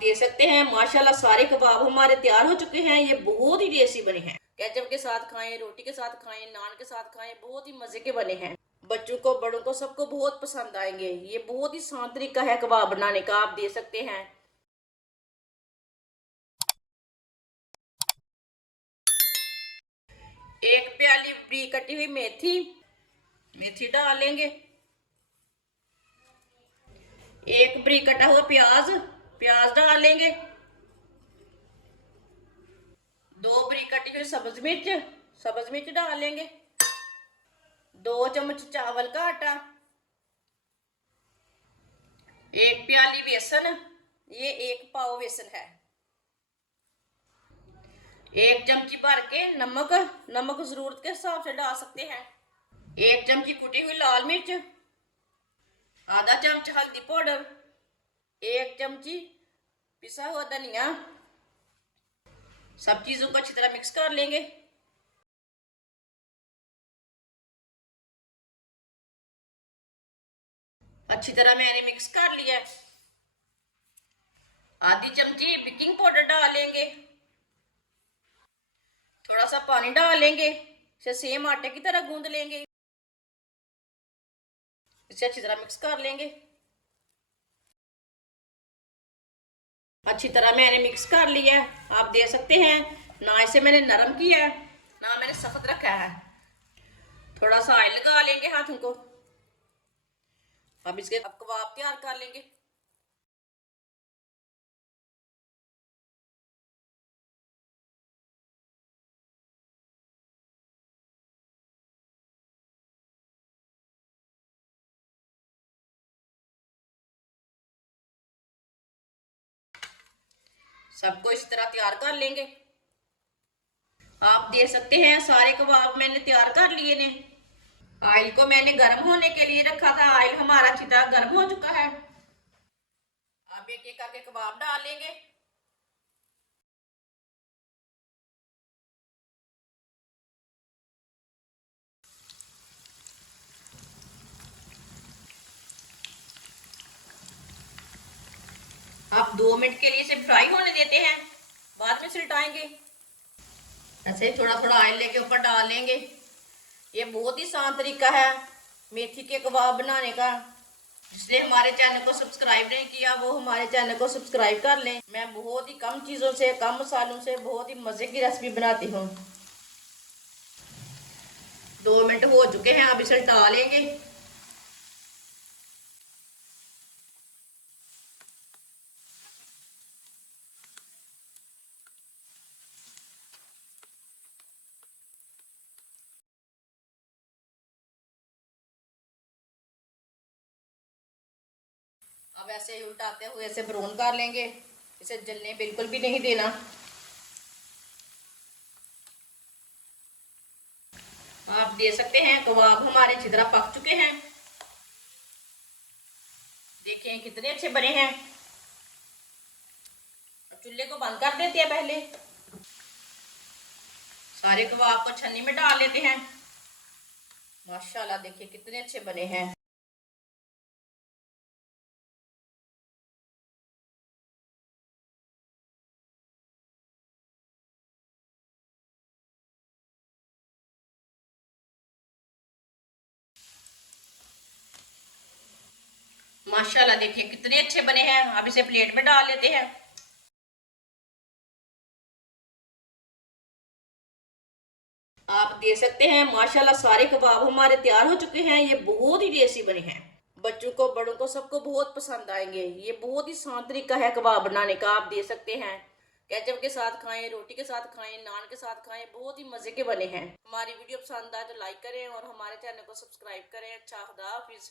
देख सकते हैं माशाल्लाह सारे कबाब हमारे तैयार हो चुके हैं। ये बहुत ही टेस्टी बने हैं। केचप के साथ खाएं, रोटी के साथ खाएं, नान के साथ खाएं, बहुत ही मजे के बने हैं। बच्चों को बड़ों को सबको बहुत पसंद आएंगे। ये बहुत ही आसान तरीका है कबाब बनाने का, आप देख सकते हैं। एक प्याली बरीक कटी हुई मेथी मेथी डालेंगे। एक बरीक कटा हुआ प्याज प्याज डालेंगे। दो बरीक कटी हुई सब्ज मिर्च डालेंगे। 2 चम्मच चावल का आटा। एक प्याली बेसन, ये 1 पाव बेसन है। 1 चमची भर के नमक, नमक जरूरत के हिसाब से डाल सकते हैं। 1 चमची कुटी हुई लाल मिर्च, आधा चमच हल्दी पाउडर, 1 चमची पिसा हुआ धनिया। सब चीजों को अच्छी तरह मिक्स कर लेंगे। अच्छी तरह मैंने मिक्स कर लिया है। आधी चमची बेकिंग पाउडर डालेंगे। थोड़ा सा पानी डालेंगे। इसे सेम आटे की तरह गूंद लेंगे। इसे अच्छी तरह मिक्स कर लेंगे। अच्छी तरह मैंने मिक्स कर लिया है। आप देख सकते हैं ना इसे मैंने नरम किया है ना मैंने सख्त रखा है। थोड़ा सा ऑयल लगा लेंगे हाथों को। अब इसके कबाब तैयार कर लेंगे। सबको इस तरह तैयार कर लेंगे। आप देख सकते हैं सारे कबाब मैंने तैयार कर लिए ने। ऑयल को मैंने गर्म होने के लिए रखा था। ऑयल हमारा अच्छी तरह गर्म हो चुका है। अब एक एक करके कबाब डाल लेंगे। आप 2 मिनट के लिए इसे फ्राई होने देते हैं, बाद में सिलटाएंगे। ऐसे थोड़ा थोड़ा ऑयल लेके ऊपर डाल लेंगे। ये बहुत ही आसान तरीका है मेथी के कबाब बनाने का। जिसने हमारे चैनल को सब्सक्राइब नहीं किया वो हमारे चैनल को सब्सक्राइब कर लें। मैं बहुत ही कम चीज़ों से, कम मसालों से बहुत ही मज़े की रेसिपी बनाती हूँ। 2 मिनट हो चुके हैं, अब इसे उल्टा लेंगे। अब ऐसे ही उल्टाते हुए ऐसे ब्राउन कर लेंगे। इसे जलने बिल्कुल भी नहीं देना। आप देख सकते हैं कबाब हमारे अच्छी तरह पक चुके हैं। देखें कितने अच्छे बने हैं। चूल्हे को बंद कर देते हैं। पहले सारे कबाब को छन्नी में डाल लेते हैं। माशाल्लाह देखिए कितने अच्छे बने हैं। माशाल्लाह देखिए कितने अच्छे बने हैं। अब इसे प्लेट में डाल लेते हैं। आप देख सकते हैं माशाल्लाह सारे कबाब हमारे तैयार हो चुके हैं। ये बहुत ही टेस्टी बने हैं। बच्चों को बड़ों को सबको बहुत पसंद आएंगे। ये बहुत ही आसान तरीका है कबाब बनाने का, आप देख सकते हैं। केचप के साथ खाएं, रोटी के साथ खाएं, नान के साथ खाएं, बहुत ही मजे के बने हैं। हमारी वीडियो पसंद आए तो लाइक करें और हमारे चैनल को सब्सक्राइब करें। अच्छा, खुदा हाफिज।